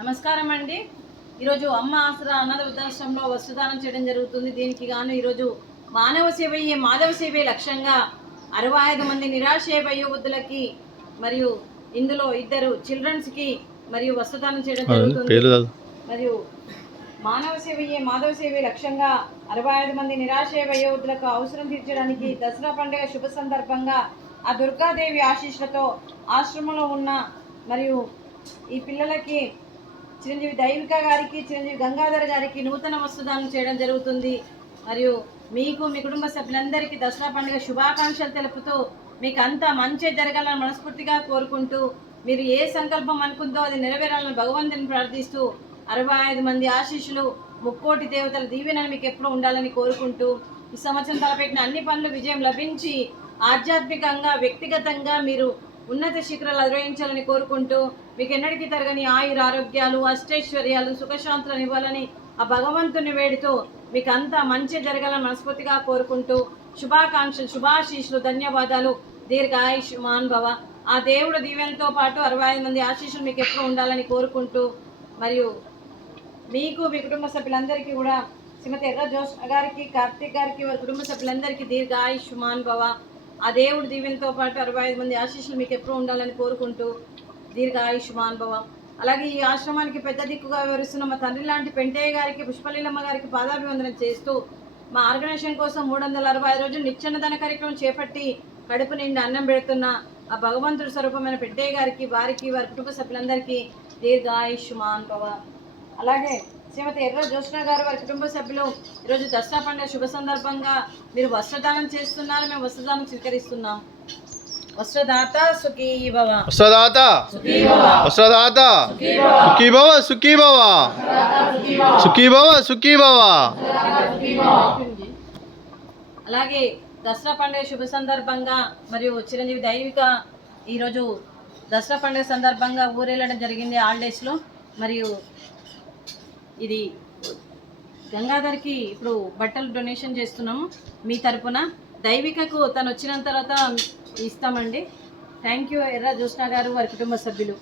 నమస్కారం అండి. ఈరోజు అమ్మ ఆసరా అనాథ వృద్ధాశ్రమంలో వస్త్రదానం చేయడం జరుగుతుంది. దీనికి గాను ఈరోజు మానవ సేవయే మాధవ సేవే లక్ష్యంగా 65 మంది నిరాశ్రయ వయోవృద్ధులకి మరియు ఇందులో 2 చిల్డ్రన్స్కి మరియు వస్త్రదానం చేయడం జరుగుతుంది. మరియు మానవ సేవయే మాధవ సేవే లక్ష్యంగా 65 మంది నిరాశ్రయ వయోవృద్ధులకు అవసరం తీర్చడానికి దసరా పండుగ శుభ సందర్భంగా ఆ దుర్గాదేవి ఆశీస్సులతో ఆశ్రమంలో ఉన్న మరియు ఈ పిల్లలకి చిరంజీవి దైవిక గారికి చిరంజీవి గంగాధర్ గారికి నూతన వస్త్రదానం చేయడం జరుగుతుంది. మరియు మీకు మీ కుటుంబ సభ్యులందరికీ దసరా పండుగ శుభాకాంక్షలు తెలుపుతూ మీకు అంతా మంచి జరగాలని మనస్ఫూర్తిగా కోరుకుంటూ మీరు ఏ సంకల్పం అనుకుందో అది నెరవేరాలని భగవంతుని ప్రార్థిస్తూ 65 మంది ఆశీస్సులు ముక్కోటి దేవతల దీవెనలు మీకు ఎప్పుడూ ఉండాలని కోరుకుంటూ ఈ సంవత్సరం తలపెట్టిన అన్ని పనులు విజయం లభించి ఆధ్యాత్మికంగా వ్యక్తిగతంగా మీరు ఉన్నత శిఖరాలు అధిరోహించాలని కోరుకుంటూ మీకు ఎన్నటికీ తరగని ఆయుర ఆరోగ్యాలు అష్టైశ్వర్యాలు సుఖశాంతులను ఇవ్వాలని ఆ భగవంతుని వేడుతూ మీకు అంతా మంచి జరగాలని మనస్ఫూర్తిగా కోరుకుంటూ శుభాకాంక్షలు శుభాశీస్సులు ధన్యవాదాలు దీర్ఘాయుష్మాన్ భవ. ఆ దేవుడు దీవెనతో పాటు 65 మంది ఆశీస్సులు మీకు ఎప్పుడు ఉండాలని కోరుకుంటూ మరియు మీకు మీ కుటుంబ సభ్యులందరికీ కూడా శ్రీమతి ఎర్ర జోష్న గారికి కార్తీక్ గారికి వారి కుటుంబ సభ్యులందరికీ దీర్ఘాయుష్మాన్ భవ. ఆ దేవుడు దీవెనతో పాటు 65 మంది ఆశీస్సులు మీకు ఎప్పుడు ఉండాలని కోరుకుంటూ దీర్ఘాయుష్మాన్ భవ. అలాగే ఈ ఆశ్రమానికి పెద్ద దిక్కుగా వివరిస్తున్న మా తండ్రి లాంటి పెంటయ్య గారికి పుష్పలీలమ్మ గారికి పాదాభివందనం చేస్తూ మా ఆర్గనైజేషన్ కోసం 365 రోజులు నిత్యాన్నదాన కార్యక్రమం చేపట్టి కడుపు నిండి అన్నం పెడుతున్న ఆ భగవంతుడి స్వరూపమైన పెంటయ్య గారికి వారికి వారి కుటుంబ సభ్యులందరికీ దీర్ఘాయుష్మాన్ భవ. అలాగే శ్రీమతి ఎర్ర జోష్న గారు వారి కుటుంబ సభ్యులు ఈరోజు దసరా పండుగ శుభ సందర్భంగా మీరు వస్త్రదానం చేస్తున్నారు. మేము వస్త్రదానం స్వీకరిస్తున్నాం. వస్త్రదాత సుఖీ భవ. వస్త్రదాత వస్త్రదాత సుఖీ భవ సుఖీ భవ సుఖీ భవ సుఖీ భవ. అలాగే దసరా పండుగ శుభ సందర్భంగా మరియు చిరంజీవి దైవిక ఈరోజు దసరా పండుగ సందర్భంగా ఊరేళ్ళడం జరిగింది హాలిడేస్లో. మరియు ఇది గంగాధర్కి ఇప్పుడు బట్టలు డొనేషన్ చేస్తున్నాము మీ తరపున. దైవికకు తను వచ్చిన తర్వాత ఇస్తామండి. థ్యాంక్ యూ ఎర్ర జోష్న గారు వారి కుటుంబ సభ్యులు.